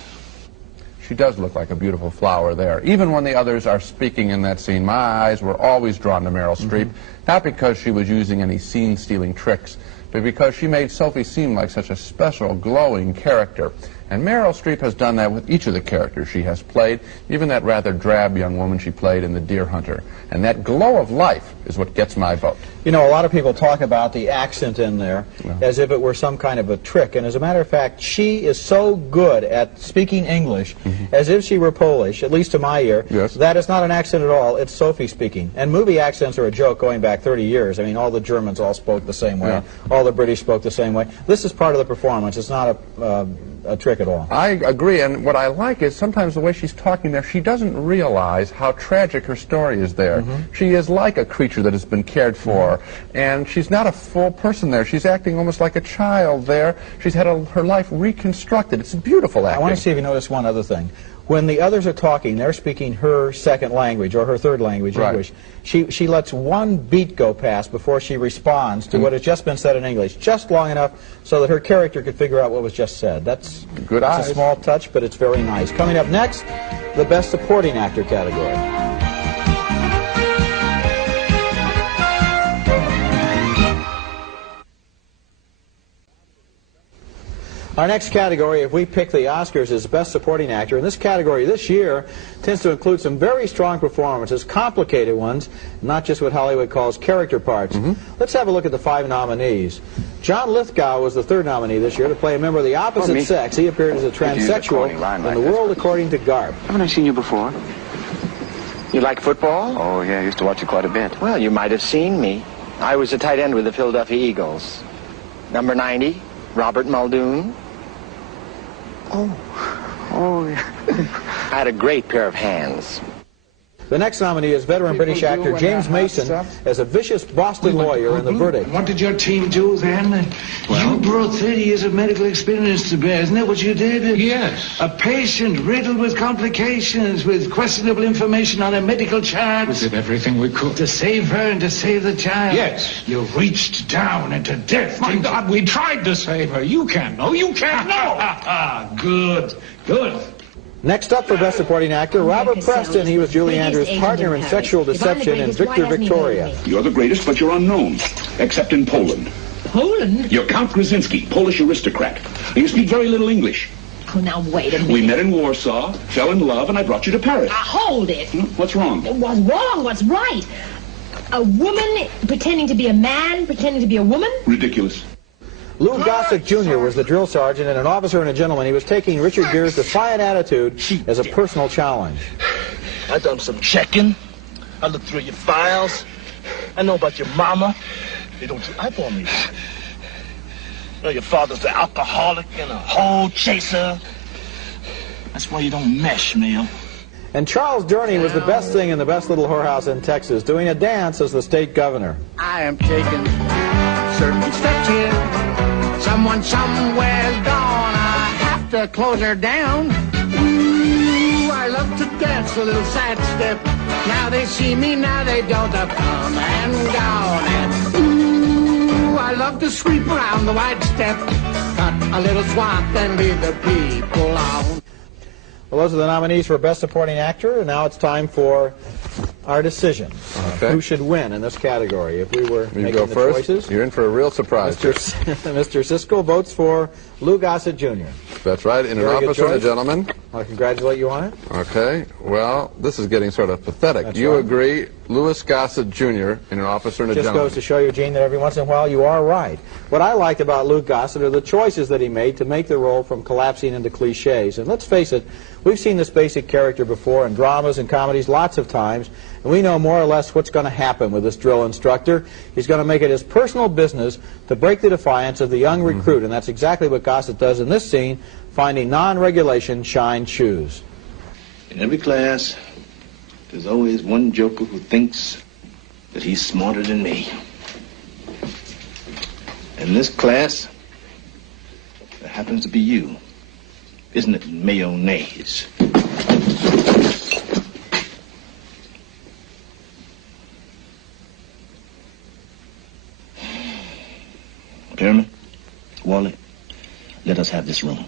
She does look like a beautiful flower there. Even when the others are speaking in that scene, my eyes were always drawn to Meryl Streep, not because she was using any scene-stealing tricks, but because she made Sophie seem like such a special, glowing character. And Meryl Streep has done that with each of the characters she has played, even that rather drab young woman she played in The Deer Hunter. And that glow of life is what gets my vote. You know, a lot of people talk about the accent in there as if it were some kind of a trick. And as a matter of fact, she is so good at speaking English as if she were Polish, at least to my ear. Yes. That is not an accent at all. It's Sophie speaking. And movie accents are a joke going back 30 years. I mean, all the Germans all spoke the same way. Yeah. All the British spoke the same way. This is part of the performance. It's not a trick at all. I agree, and what I like is sometimes the way she's talking there, she doesn't realize how tragic her story is there. She is like a creature that has been cared for, and she's not a full person there. She's acting almost like a child there. She's had her life reconstructed. It's beautiful acting. I want to see if you notice one other thing. When the others are talking, they're speaking her second language or her third language, English. She lets one beat go past before she responds to what has just been said in English, just long enough so that her character could figure out what was just said. That's good eyes. A small touch, but it's very nice. Coming up next, the Best Supporting Actor category. Our next category, if we pick the Oscars, is Best Supporting Actor. And this category this year tends to include some very strong performances, complicated ones, not just what Hollywood calls character parts. Let's have a look at the 5 nominees. John Lithgow was the 3rd nominee this year to play a member of the opposite sex. He appeared as a transsexual in The World According to Garp. Haven't I seen you before? You like football? Oh, yeah, I used to watch it quite a bit. Well, you might have seen me. I was a tight end with the Philadelphia Eagles. Number 90, Robert Muldoon. Oh, yeah. I had a great pair of hands. The next nominee is veteran British actor James Mason as a vicious Boston lawyer in The Verdict. What did your team do then? Well, you brought 30 years of medical experience to bear. Isn't that what you did? Yes. A patient riddled with complications, with questionable information on a medical chart. We did everything we could. To save her and to save the child. Yes. You reached down into death. My God, we tried to save her. You can't know. You can't know. Good. Good. Next up for Best Supporting Actor, Robert Preston. He was Julie Andrews' partner in sexual deception in Victor Victoria. You're the greatest, but you're unknown, except in Poland. Poland? You're Count Krasinski, Polish aristocrat. You speak very little English. Oh, now, wait a minute. We met in Warsaw, fell in love, and I brought you to Paris. Hold it. What's wrong? What's wrong? What's right? A woman pretending to be a man, pretending to be a woman? Ridiculous. Lou Gossett Jr. was the drill sergeant, and an officer and a gentleman. He was taking Richard Gere's defiant attitude as a personal challenge. I done some checking. I looked through your files. I know about your mama. They don't eyeball me. You know your father's an alcoholic and a hoe chaser. That's why you don't mesh, Neil. And Charles Durney was the best thing in The Best Little Whorehouse in Texas, doing a dance as the state governor. I am taking certain steps here. Someone somewhere's gone. I have to close her down. Ooh, I love to dance a little side step. Now they see me, now they don't. I've come and gone. And ooh, I love to sweep around the wide step. Cut a little swamp and leave the people on. Well, those are the nominees for Best Supporting Actor, and now it's time for our decision. Who should win in this category? If we were making the choices. You're in for a real surprise. Mr. Siskel votes for Lou Gossett Jr. That's right, in an officer and a gentleman. Want to congratulate you on it? Okay. Well, this is getting sort of pathetic. That's You right. agree, Louis Gossett Jr. in An Officer and a Just Gentleman. goes to show you, Gene, that every once in a while you are right. What I liked about Luke Gossett are the choices that he made to make the role from collapsing into cliches. And let's face it, we've seen this basic character before in dramas and comedies lots of times, and we know more or less what's going to happen with this drill instructor. He's going to make it his personal business to break the defiance of the young recruit, and that's exactly what Gossett does in this scene, finding non-regulation shined shoes. In every class, there's always one joker who thinks that he's smarter than me. In this class, there happens to be you. Isn't it mayonnaise? Pyramid, Wally, let us have this room.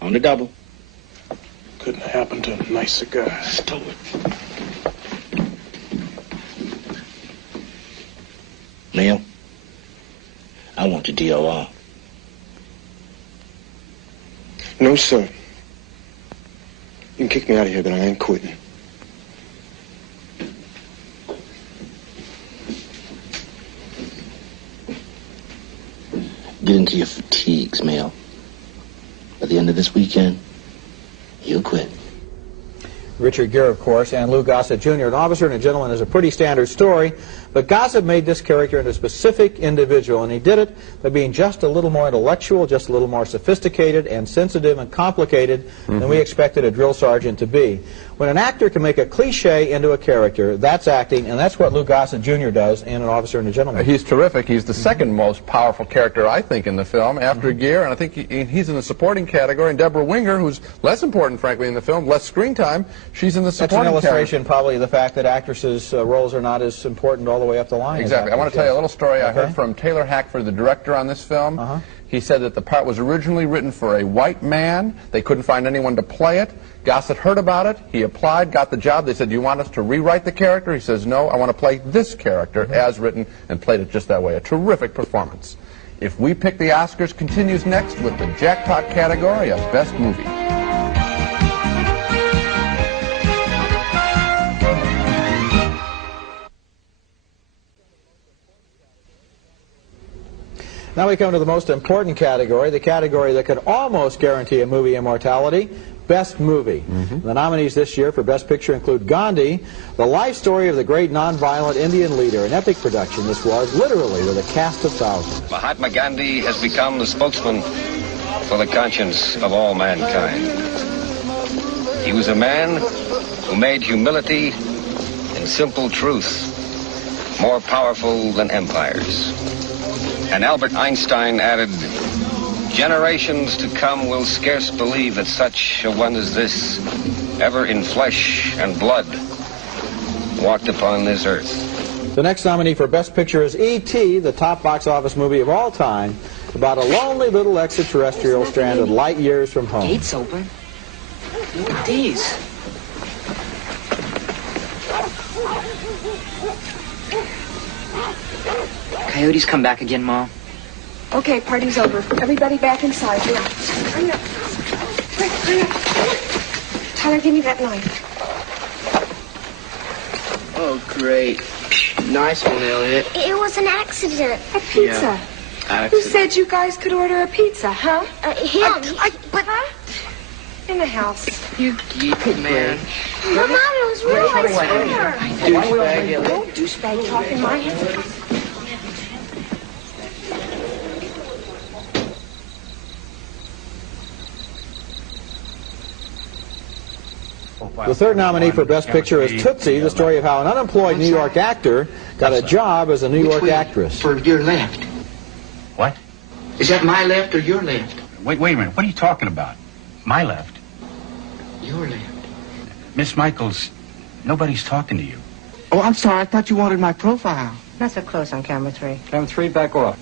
On the double. Couldn't have happened to a nicer guy. Stow it. Neil, I want your DOR. No, sir. You can kick me out of here, but I ain't quitting. Get into your fatigues, Mel. By the end of this weekend, you'll quit. Richard Gere, of course, and Lou Gossett Jr. An Officer and a Gentleman is a pretty standard story, but Gossett made this character into a specific individual, and he did it by being just a little more intellectual, just a little more sophisticated and sensitive and complicated than we expected a drill sergeant to be. When an actor can make a cliche into a character, that's acting, and that's what Lou Gossett Jr. does in An Officer and a Gentleman. He's terrific. He's the second most powerful character, I think, in the film, after Gere, and I think he's in the supporting category. And Deborah Winger, who's less important, frankly, in the film, less screen time, she's in the That's an supporting illustration, category. probably, of the fact that actresses' roles are not as important all the way up the line. Exactly. I want to tell you a little story I Okay. heard from Taylor Hackford, the director on this film. He said that the part was originally written for a white man. They couldn't find anyone to play it. Gossett heard about it. He applied, got the job. They said, "Do you want us to rewrite the character?" He says, "No, I want to play this character as written," and played it just that way. A terrific performance. If We Pick the Oscars continues next with the jackpot category of Best Movie. Now we come to the most important category, the category that could almost guarantee a movie immortality, Best Movie. The nominees this year for Best Picture include Gandhi, the life story of the great nonviolent Indian leader, an epic production this was, literally with a cast of thousands. Mahatma Gandhi has become the spokesman for the conscience of all mankind. He was a man who made humility and simple truth more powerful than empires. And Albert Einstein added, "Generations to come will scarce believe that such a one as this, ever in flesh and blood, walked upon this earth." The next nominee for Best Picture is E.T., the top box office movie of all time, about a lonely little extraterrestrial stranded light years from home. Gates open. Look at these. Coyotes come back again, Mom. Okay, party's over. Everybody back inside. Here. Hurry up. Quick, hurry up. Tyler, give me that knife. Oh, great. Nice one, Elliot. It was an accident. A pizza. Yeah. Who said you guys could order a pizza, huh? Him. But in the house. You geek, man. Mom, it was really her. Douchebag, Elliot. Don't douchebag talk in my house. The third nominee for Best Picture is Tootsie, the story of how an unemployed New York actor got a job as a New York actress. For your left. What? Is that my left or your left? Wait a minute. What are you talking about? My left. Your left. Miss Michaels, nobody's talking to you. Oh, I'm sorry. I thought you wanted my profile. Not so close on camera 3. Camera 3, back off.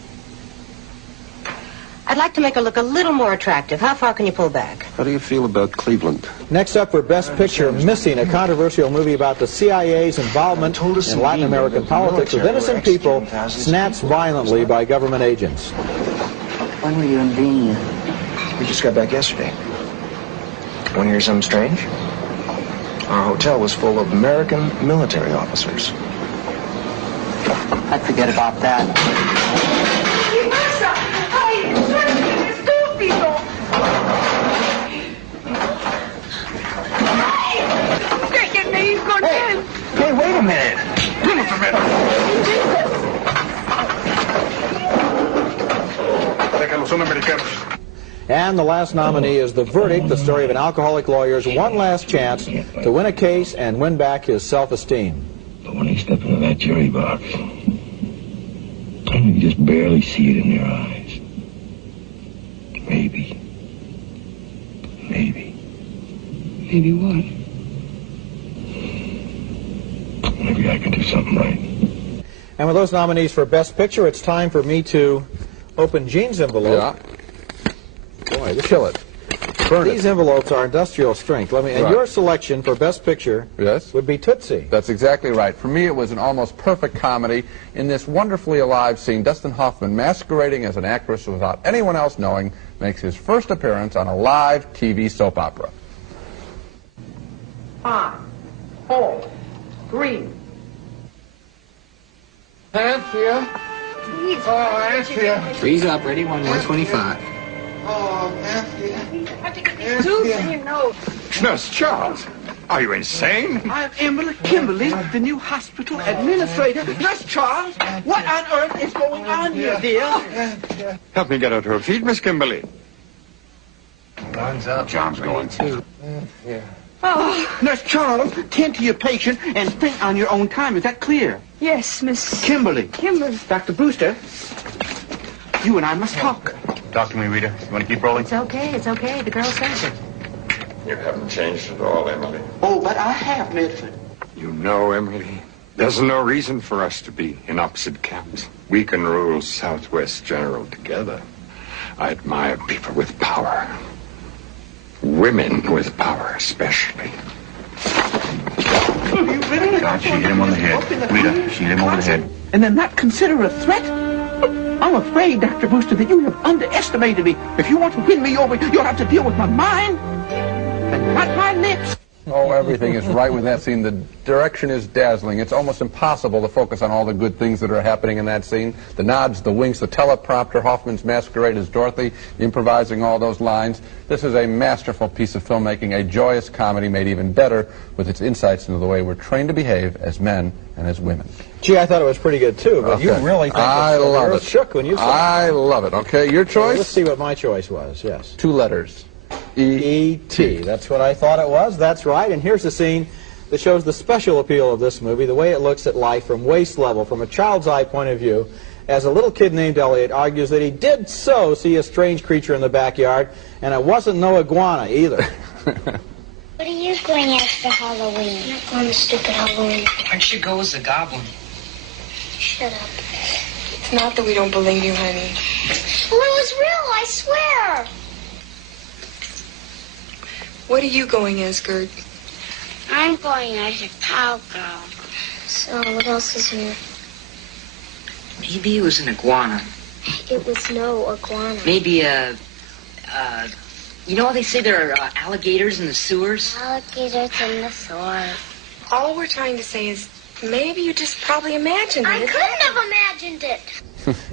I'd like to make her look a little more attractive. How far can you pull back? How do you feel about Cleveland? Next up for Best Picture, Missing, a controversial movie about the CIA's involvement in Latin American politics with innocent people snatched violently by government agents. When were you in Vienna? We just got back yesterday. Want to hear something strange? Our hotel was full of American military officers. I'd forget about that. Hey, wait a minute. Give us a minute. And the last nominee is The Verdict, the story of an alcoholic lawyer's one last chance to win a case and win back his self-esteem. But when they step into that jury box, I can just barely see it in their eyes. Maybe. Maybe what? Maybe I can do something right. And with those nominees for Best Picture, it's time for me to open Gene's envelope. Yeah. Boy, this Kill it. Burn These it. envelopes are industrial strength. And Right. your selection for Best Picture would be Tootsie. That's exactly right. For me, it was an almost perfect comedy. In this wonderfully alive scene, Dustin Hoffman, masquerading as an actress without anyone else knowing, makes his first appearance on a live TV soap opera. 5, 4, 3. Anthea. Oh, Anthea. Freeze up, ready, 125. Oh, Anthea. Tooth in your nose. Nurse Charles, are you insane? I'm Emily Kimberly, the new hospital administrator. Nurse Charles, what on earth is going on here, dear? Help me get her to her feet, Miss Kimberly. Guns up. John's going too. Oh. Nurse Charles, tend to your patient and think on your own time. Is that clear? Yes, Miss Kimberly. Kimberly. Dr. Brewster, you and I must talk. Talk to me, Rita. You want to keep rolling? It's okay. The girl says it. You haven't changed at all, Emily. Oh, but I have, Medford. You know, Emily, there's no reason for us to be in opposite camps. We can rule Southwest General together. I admire people with power. Women with power, especially. You really God, she hit him on the head. Rita, she hit him over the head. And then not consider a threat? I'm afraid, Dr. Brewster, that you have underestimated me. If you want to win me over, you'll have to deal with my mind and not my lips. Oh, everything is right with that scene. The direction is dazzling. It's almost impossible to focus on all the good things that are happening in that scene. The nods, the winks, the teleprompter, Hoffman's masquerade as Dorothy, improvising all those lines. This is a masterful piece of filmmaking, a joyous comedy made even better with its insights into the way we're trained to behave as men and as women. Gee, I thought it was pretty good, too, but Okay. you really think I love it. Shook when you said I love it. Okay, your choice? Let's see what my choice was, yes. 2 letters. E.T. That's what I thought it was. That's right. And here's the scene that shows the special appeal of this movie, the way it looks at life from waist level, from a child's eye point of view, as a little kid named Elliot argues that he did see a strange creature in the backyard, and it wasn't no iguana either. What are you going as for Halloween? I'm not going to stupid Halloween. Why don't you go as a goblin? Shut up. It's not that we don't believe you, honey. Well, it was real, I swear. What are you going as, Gert? I'm going as a cowgirl. So, what else is new? Maybe it was an iguana. It was no iguana. Maybe you know how they say there are alligators in the sewers? Alligators in the sewers. All we're trying to say is maybe you just probably imagined it. I couldn't have imagined it.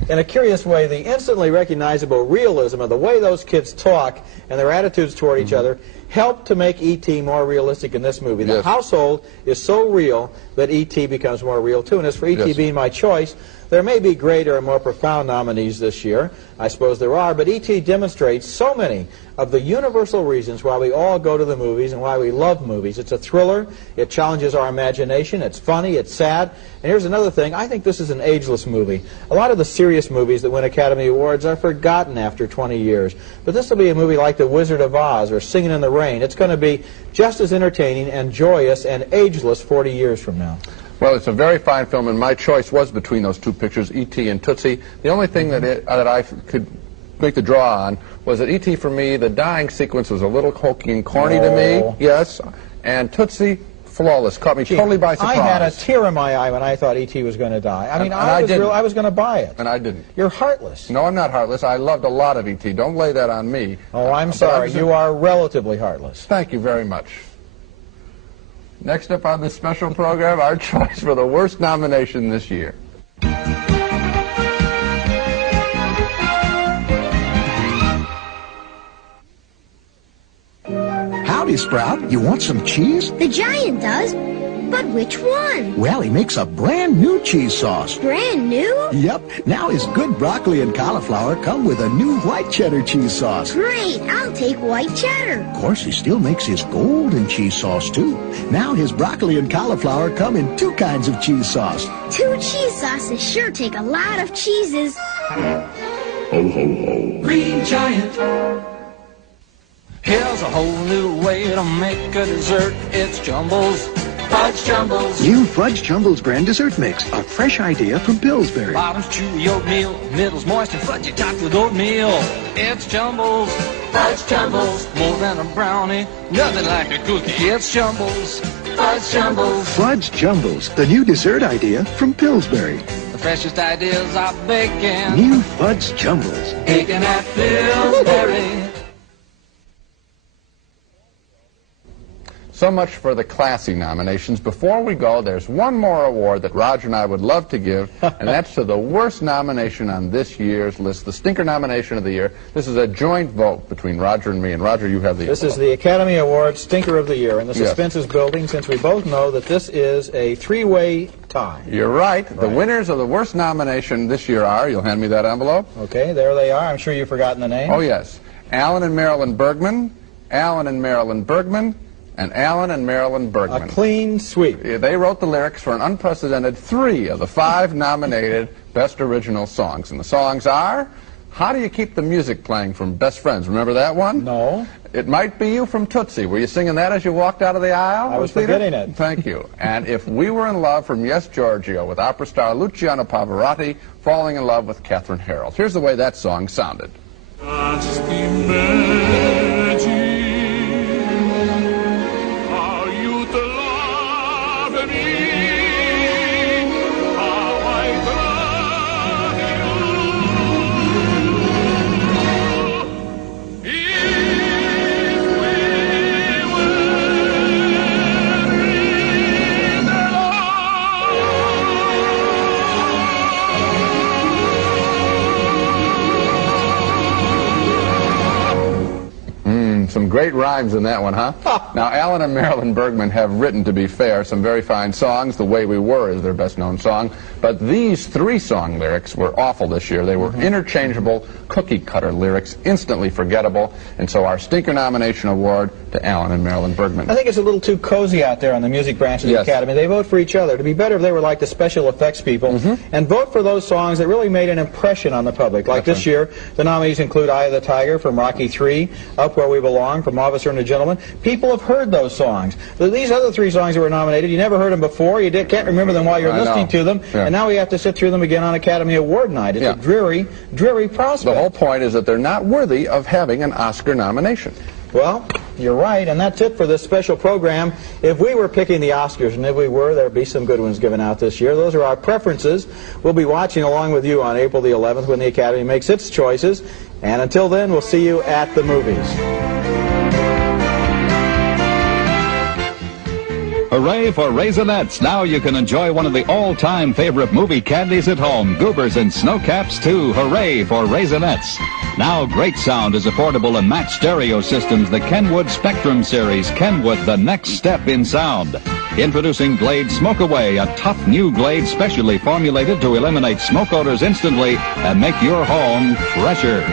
In a curious way, the instantly recognizable realism of the way those kids talk and their attitudes toward each other helped to make E.T. more realistic in this movie. The household is so real that E.T. becomes more real, too. And as for E.T. being my choice, there may be greater and more profound nominees this year. I suppose there are. But E.T. demonstrates so many of the universal reasons why we all go to the movies and why we love movies. It's a thriller. It challenges our imagination. It's funny. It's sad. And here's another thing. I think this is an ageless movie. A lot of the serious movies that win Academy Awards are forgotten after 20 years. But this will be a movie like The Wizard of Oz or Singing in the Rain. It's going to be just as entertaining and joyous and ageless 40 years from now. Well, it's a very fine film, and my choice was between those 2 pictures, E.T. and Tootsie. The only thing that I could make the draw on was that E.T. for me, the dying sequence was a little hokey and corny to me, yes, and Tootsie, flawless. Caught me totally by surprise. I had a tear in my eye when I thought E.T. was going to die. I mean, I was going to buy it. And I didn't. You're heartless. No, I'm not heartless. I loved a lot of E.T. Don't lay that on me. Oh, I'm sorry. You are relatively heartless. Thank you very much. Next up on this special program, our choice for the worst nomination this year. Howdy, Sprout. You want some cheese? The giant does. But which one? Well, he makes a brand new cheese sauce. Brand new? Yep. Now his good broccoli and cauliflower come with a new white cheddar cheese sauce. Great. I'll take white cheddar. Of course, he still makes his golden cheese sauce, too. Now his broccoli and cauliflower come in 2 kinds of cheese sauce. 2 cheese sauces sure take a lot of cheeses. Ho, ho, ho. Green Giant. Here's a whole new way to make a dessert. It's Jumbles. Fudge Jumbles. New Fudge Jumbles brand dessert mix. A fresh idea from Pillsbury. Bottoms chewy oatmeal, middle's moist and fudgy topped with oatmeal. It's Jumbles. Fudge Jumbles. More than a brownie, nothing like a cookie. It's Jumbles. Fudge Jumbles. Fudge Jumbles, the new dessert idea from Pillsbury. The freshest ideas are baking. New Fudge Jumbles. Baking at Pillsbury. So much for the classy nominations. Before we go, there's one more award that Roger and I would love to give, and that's to the worst nomination on this year's list, the stinker nomination of the year. This is a joint vote between Roger and me, and Roger, you have the This is the Academy Award Stinker of the Year, and the suspense is building since we both know that this is a 3-way tie. You're right. The winners of the worst nomination this year are, you'll hand me that envelope? Okay, there they are. I'm sure you've forgotten the names. Oh, yes. Alan and Marilyn Bergman, Alan and Marilyn Bergman, and Alan and Marilyn Bergman. A clean sweep. They wrote the lyrics for an unprecedented 3 of the 5 nominated Best Original Songs. And the songs are, How Do You Keep the Music Playing from Best Friends? Remember that one? No. It Might Be You from Tootsie. Were you singing that as you walked out of the aisle? I was forgetting it. Thank you. And If We Were in Love from Yes, Giorgio, with opera star Luciano Pavarotti falling in love with Catherine Harold. Here's the way that song sounded. Just imagine Some great rhymes in that one, huh? Now, Alan and Marilyn Bergman have written, to be fair, some very fine songs. The Way We Were is their best-known song. But these 3 song lyrics were awful this year. They were interchangeable, cookie-cutter lyrics, instantly forgettable. And so our Stinker Nomination Award to Alan and Marilyn Bergman. I think it's a little too cozy out there on the music branch of the Academy. They vote for each other. It'd be better if they were like the special effects people and vote for those songs that really made an impression on the public. Like this year, the nominees include Eye of the Tiger from Rocky III, Up Where We Belong from Officer and a Gentleman. People have heard those songs. These other 3 songs that were nominated, you never heard them before. You can't remember them while you're listening to them. And now we have to sit through them again on Academy Award night. It's a dreary, dreary prospect. The whole point is that they're not worthy of having an Oscar nomination. Well, you're right, and that's it for this special program. If we were picking the Oscars, and if we were, there'd be some good ones given out this year. Those are our preferences. We'll be watching along with you on April the 11th when the Academy makes its choices. And until then, we'll see you at the movies. Hooray for Raisinets! Now you can enjoy one of the all-time favorite movie candies at home. Goobers and Snowcaps, too. Hooray for Raisinets! Now great sound is affordable in matched stereo systems. The Kenwood Spectrum Series. Kenwood, the next step in sound. Introducing Glade Smoke Away, a tough new Glade specially formulated to eliminate smoke odors instantly and make your home fresher.